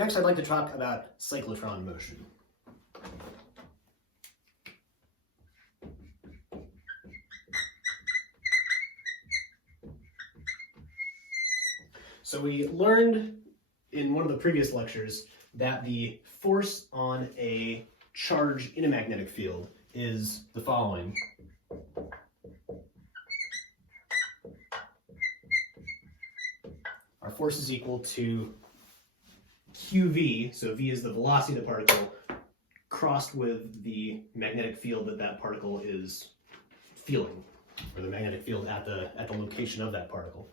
Next, I'd like to talk about cyclotron motion. So we learned in one of the previous lectures that the force on a charge in a magnetic field is the following. Our force is equal to QV, so V is the velocity of the particle, crossed with the magnetic field that that particle is feeling, or the magnetic field at the location of that particle.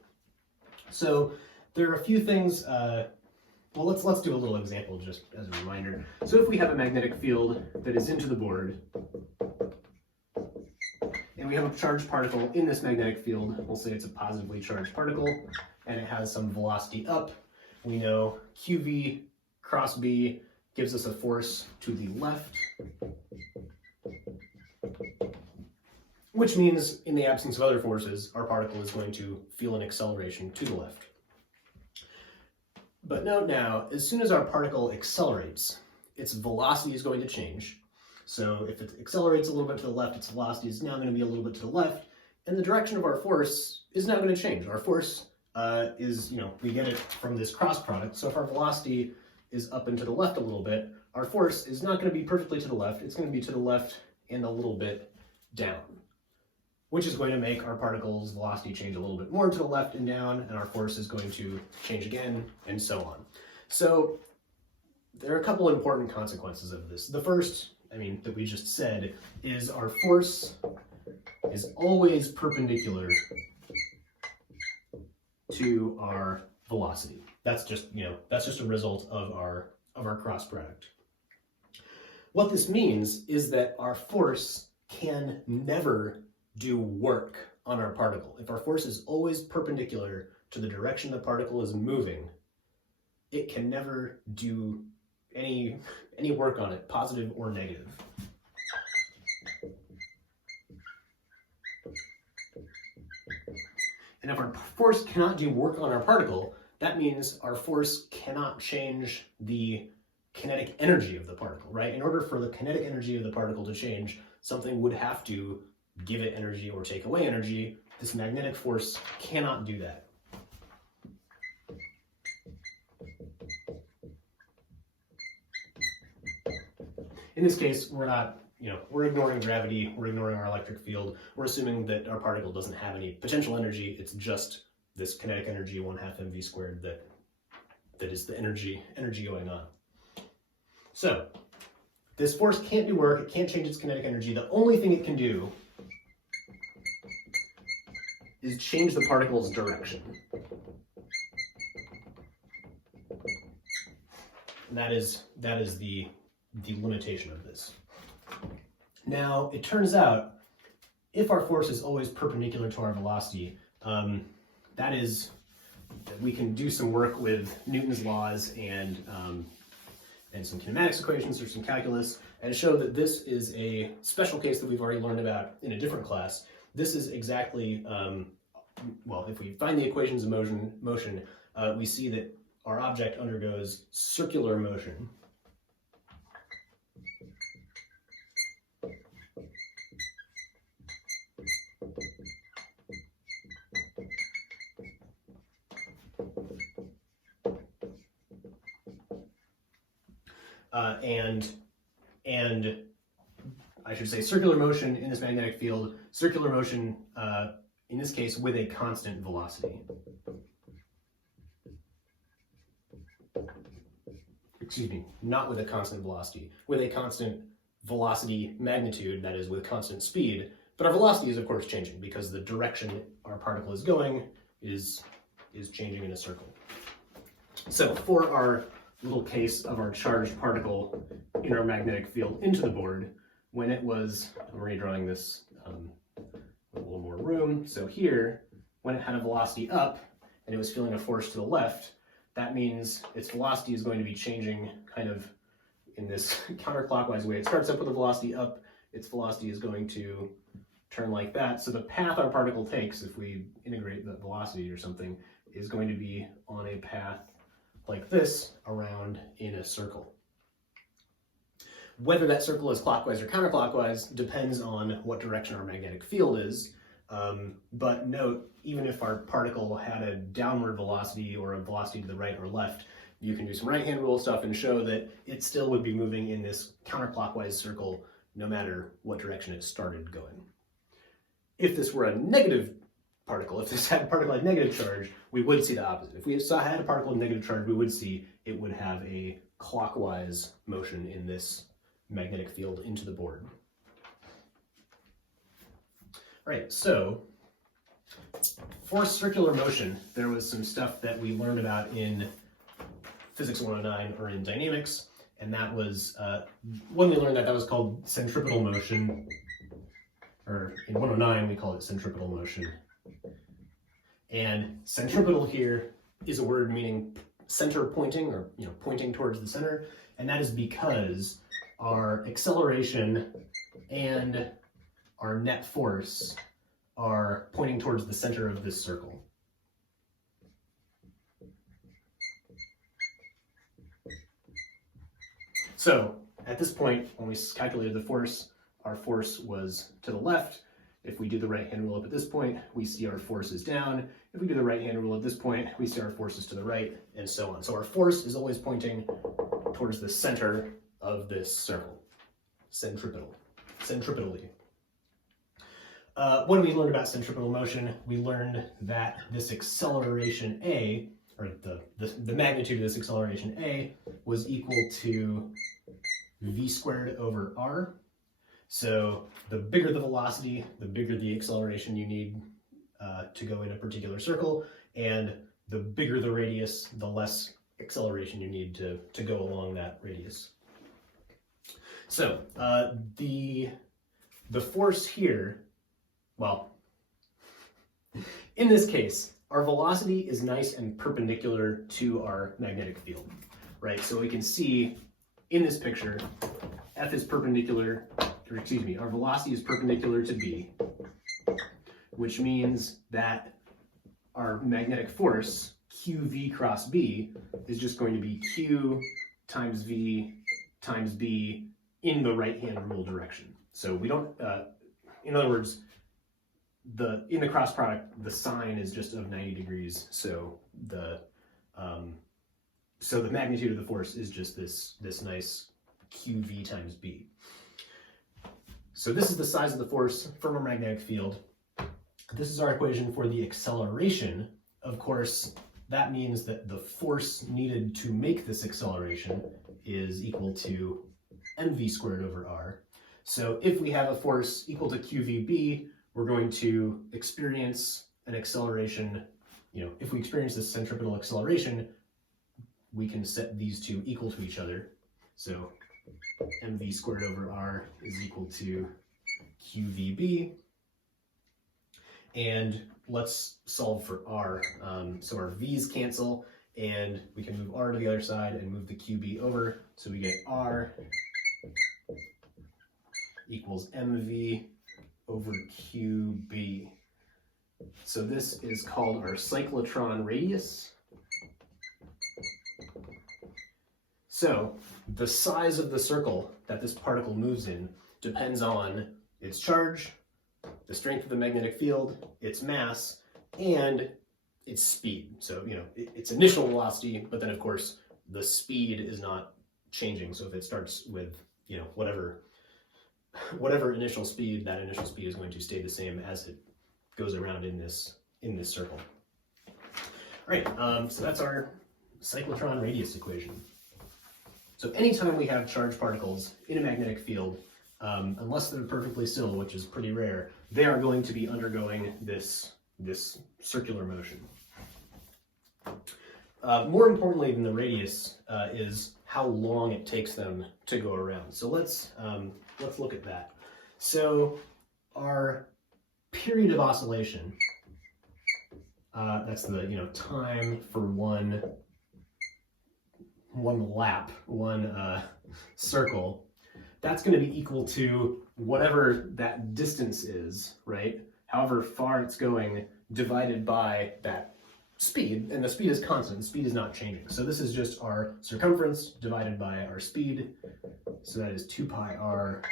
So there are a few things. Well, let's do a little example just as a reminder. So if we have a magnetic field that is into the board, and we have a charged particle in this magnetic field, we'll say it's a positively charged particle, and it has some velocity up. We know QV cross B gives us a force to the left, which means in the absence of other forces, our particle is going to feel an acceleration to the left. But note now, as soon as our particle accelerates, its velocity is going to change. So if it accelerates a little bit to the left, its velocity is now going to be a little bit to the left, and the direction of our force is now going to change. Our force is, we get it from this cross product. So if our velocity is up and to the left a little bit, our force is not going to be perfectly to the left. It's going to be to the left and a little bit down, which is going to make our particle's velocity change a little bit more to the left and down, and our force is going to change again, and so on. So there are a couple important consequences of this. The first, that we just said, is our force is always perpendicular to our velocity. That's just a result of our cross product. What this means is that our force can never do work on our particle. If our force is always perpendicular to the direction the particle is moving, it can never do any work on it, positive or negative. And if our force cannot do work on our particle, that means our force cannot change the kinetic energy of the particle, right? In order for the kinetic energy of the particle to change, something would have to give it energy or take away energy. This magnetic force cannot do that. In this case, we're ignoring gravity, we're ignoring our electric field, we're assuming that our particle doesn't have any potential energy, it's just this kinetic energy 1/2 mv squared that is the energy going on. So, this force can't do work, it can't change its kinetic energy. The only thing it can do is change the particle's direction. And that is the limitation of this. Now, it turns out, if our force is always perpendicular to our velocity, we can do some work with Newton's laws and some kinematics equations or some calculus, and show that this is a special case that we've already learned about in a different class. This is exactly, if we find the equations of motion, we see that our object undergoes circular motion. And I should say circular motion in this magnetic field, circular motion in this case with a constant velocity. Excuse me, not with a constant velocity, with a constant velocity magnitude, that is with constant speed, but our velocity is of course changing because the direction our particle is going is changing in a circle. So for our little case of our charged particle in our magnetic field into the board, when it was, I'm redrawing this a little more room, so here, when it had a velocity up and it was feeling a force to the left, that means its velocity is going to be changing kind of in this counterclockwise way. It starts up with a velocity up, its velocity is going to turn like that. So the path our particle takes, if we integrate the velocity or something, is going to be on a path like this around in a circle. Whether that circle is clockwise or counterclockwise depends on what direction our magnetic field is. But note, even if our particle had a downward velocity or a velocity to the right or left, you can do some right-hand rule stuff and show that it still would be moving in this counterclockwise circle no matter what direction it started going. If this were a negative particle, if this had a particle with negative charge, we would see the opposite. If we had a particle with negative charge, we would see it would have a clockwise motion in this magnetic field into the board. All right, so for circular motion, there was some stuff that we learned about in Physics 109 or in dynamics, and that was, when we learned that was called centripetal motion, or in 109 we call it centripetal motion. And centripetal here is a word meaning center pointing, or pointing towards the center, and that is because our acceleration and our net force are pointing towards the center of this circle. So at this point, when we calculated the force, our force was to the left. If we do the right-hand rule up at this point, we see our force is down. If we do the right-hand rule at this point, we see our force is to the right, and so on. So our force is always pointing towards the center of this circle, centripetally. When we learned about centripetal motion, we learned that this acceleration A, or the magnitude of this acceleration A, was equal to v squared over r. So the bigger the velocity, the bigger the acceleration you need to go in a particular circle, and the bigger the radius, the less acceleration you need to go along that radius. So the force here, well, in this case, our velocity is nice and perpendicular to our magnetic field, right? So we can see in this picture, F is perpendicular, or excuse me, our velocity is perpendicular to B, which means that our magnetic force, QV cross B, is just going to be Q times V times B in the right-hand rule direction. So we don't, in other words, in the cross product, the sign is just of 90 degrees. So the magnitude of the force is just this nice QV times B. So this is the size of the force from our magnetic field. This is our equation for the acceleration. Of course, that means that the force needed to make this acceleration is equal to mv squared over r. So if we have a force equal to qvb, we're going to experience an acceleration, if we experience this centripetal acceleration, we can set these two equal to each other. So mv squared over r is equal to qvb. And let's solve for r. So our v's cancel, and we can move r to the other side and move the qb over. So we get r equals mv over qb. So this is called our cyclotron radius. So the size of the circle that this particle moves in depends on its charge, the strength of the magnetic field, its mass, and its speed. So, its initial velocity, but then of course the speed is not changing. So if it starts with, whatever initial speed, that initial speed is going to stay the same as it goes around in this circle. All right, so that's our cyclotron radius equation. So anytime we have charged particles in a magnetic field, unless they're perfectly still, which is pretty rare, they are going to be undergoing this circular motion. More importantly than the radius is how long it takes them to go around. So let's look at that. So our period of oscillation, that's the time for one lap, one circle. That's going to be equal to whatever that distance is, right? However far it's going, divided by that speed, and the speed is constant. The speed is not changing. So this is just our circumference divided by our speed. So that is 2 pi r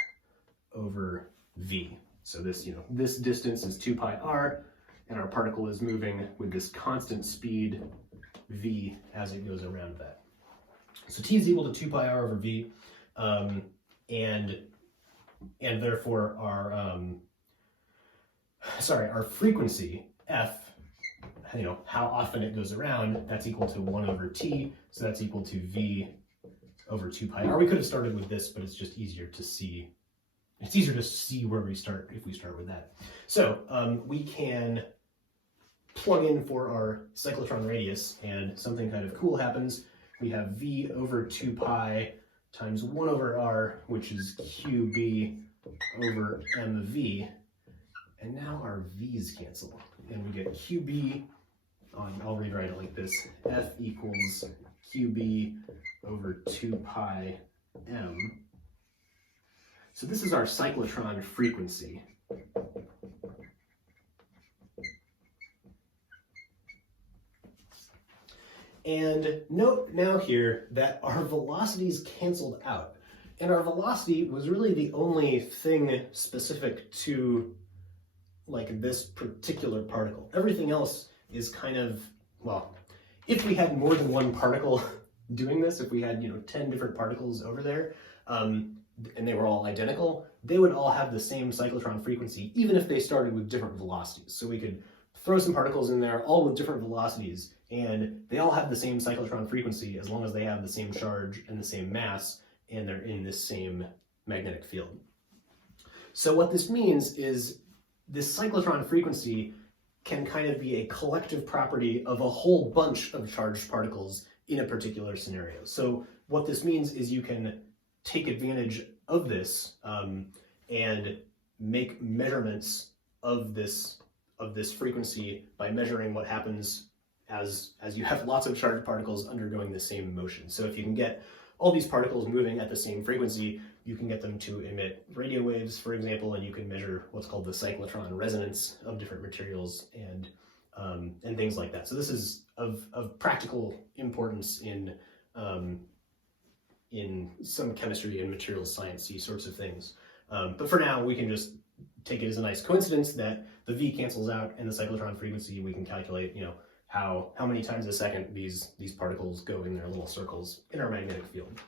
over v. So this, this distance is 2 pi r, and our particle is moving with this constant speed v as it goes around that. So t is equal to 2 pi r over v, and therefore our frequency f, how often it goes around, that's equal to 1 over t, so that's equal to v over 2 pi r. We could have started with this, but it's just easier to see. It's easier to see where we start if we start with that. So we can plug in for our cyclotron radius, and something kind of cool happens. We have v over 2 pi times 1 over r, which is qb over mv. And now our v's cancel, and we get qb, I'll rewrite it like this, f equals qb over 2 pi m. So this is our cyclotron frequency. And note now here that our velocities canceled out. And our velocity was really the only thing specific to this particular particle. Everything else is kind of, well, if we had more than one particle doing this, if we had 10 different particles over there, and they were all identical, they would all have the same cyclotron frequency, even if they started with different velocities. So we could throw some particles in there, all with different velocities, and they all have the same cyclotron frequency as long as they have the same charge and the same mass, and they're in this same magnetic field. So what this means is this cyclotron frequency can kind of be a collective property of a whole bunch of charged particles in a particular scenario. So what this means is you can take advantage of this and make measurements of this frequency by measuring what happens as you have lots of charged particles undergoing the same motion. So if you can get all these particles moving at the same frequency, you can get them to emit radio waves, for example, and you can measure what's called the cyclotron resonance of different materials and things like that. So this is of practical importance in some chemistry and materials science-y sorts of things. But for now, we can just take it as a nice coincidence that the V cancels out, and the cyclotron frequency, we can calculate, how many times a second these particles go in their little circles in our magnetic field.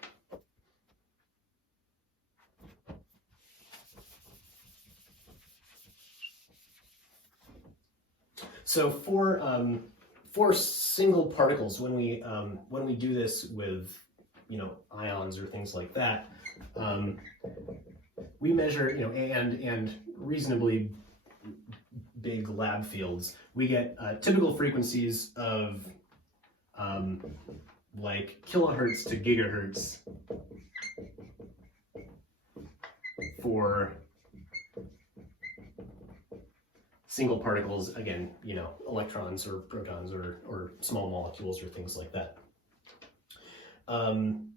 So for single particles, when we do this with ions or things like that, we measure and reasonably big lab fields, we get typical frequencies of like kilohertz to gigahertz for single particles, again, electrons or protons or small molecules or things like that. And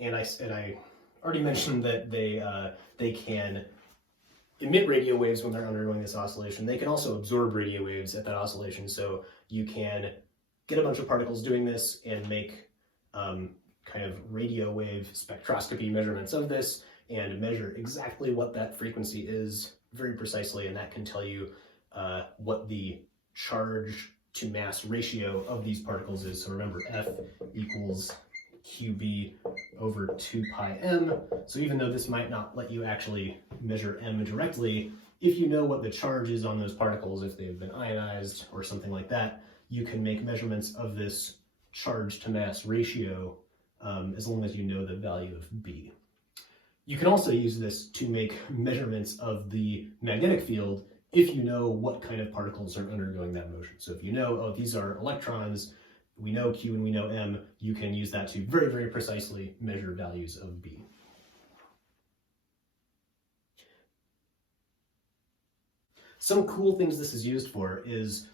I already mentioned that they can emit radio waves when they're undergoing this oscillation. They can also absorb radio waves at that oscillation, so you can get a bunch of particles doing this and make kind of radio wave spectroscopy measurements of this and measure exactly what that frequency is very precisely, and that can tell you what the charge to mass ratio of these particles is. So remember, F equals QB over 2 pi m. So even though this might not let you actually measure m directly, if you know what the charge is on those particles, if they've been ionized or something like that, you can make measurements of this charge to mass ratio as long as you know the value of B. You can also use this to make measurements of the magnetic field if you know what kind of particles are undergoing that motion. So if you know, oh, these are electrons, we know Q and we know M, you can use that to very, very precisely measure values of B. Some cool things this is used for is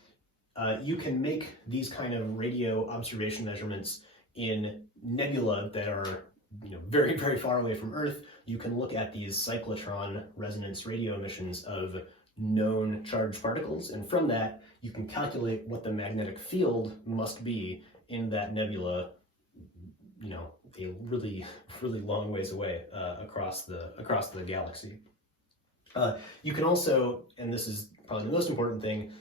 you can make these kind of radio observation measurements in nebula that are very, very far away from Earth. You can look at these cyclotron resonance radio emissions of known charged particles, and from that you can calculate what the magnetic field must be in that nebula, you know, a really, really long ways away across the galaxy. You can also, and this is probably the most important thing,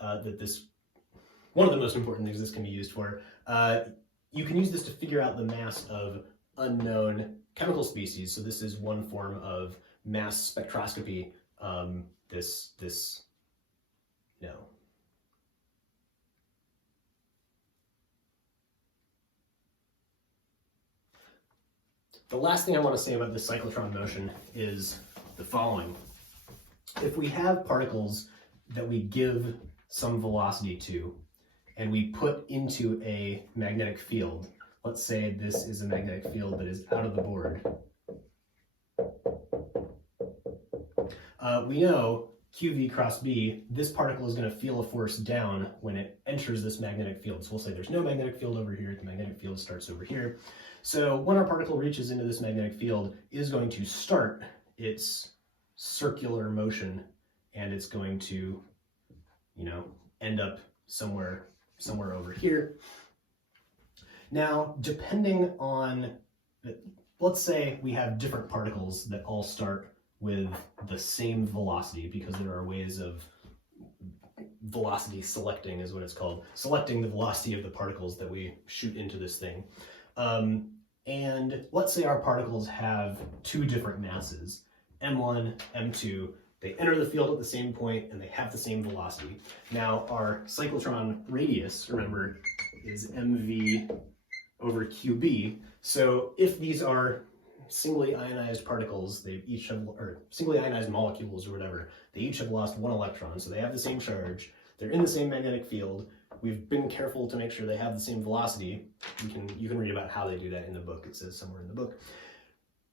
one of the most important things this can be used for, you can use this to figure out the mass of unknown chemical species. So this is one form of mass spectroscopy. The last thing I want to say about this cyclotron motion is the following. If we have particles that we give some velocity to, and we put into a magnetic field, let's say this is a magnetic field that is out of the board, we know QV cross B, this particle is going to feel a force down when it enters this magnetic field. So we'll say there's no magnetic field over here, the magnetic field starts over here. So when our particle reaches into this magnetic field, it is going to start its circular motion, and it's going to, you know, end up somewhere over here. Now, depending on, let's say we have different particles that all start with the same velocity, because there are ways of velocity selecting is what it's called, selecting the velocity of the particles that we shoot into this thing. And let's say our particles have two different masses, m1, m2, they enter the field at the same point and they have the same velocity. Now our cyclotron radius, remember, is mv over qb. So if these are singly ionized particles, they each have, or singly ionized molecules or whatever, they each have lost one electron, so they have the same charge, they're in the same magnetic field. We've been careful to make sure they have the same velocity. You can read about how they do that in the book. It says somewhere in the book.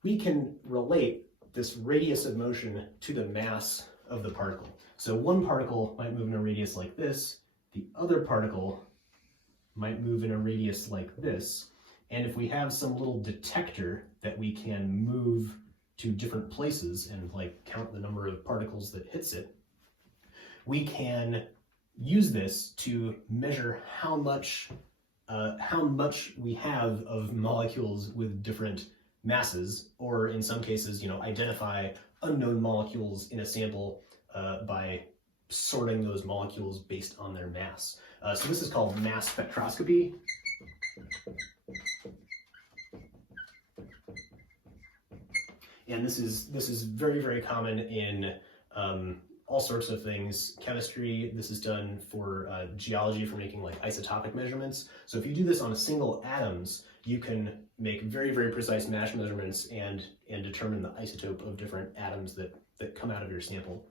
We can relate this radius of motion to the mass of the particle. So one particle might move in a radius like this, the other particle might move in a radius like this, and if we have some little detector that we can move to different places and like count the number of particles that hits it, we can use this to measure how much we have of molecules with different masses, or in some cases, you know, identify unknown molecules in a sample by sorting those molecules based on their mass. So this is called mass spectroscopy. And this is very, very common in all sorts of things. Chemistry, this is done for geology, for making like isotopic measurements. So if you do this on single atoms, you can make very, very precise mass measurements and determine the isotope of different atoms that come out of your sample.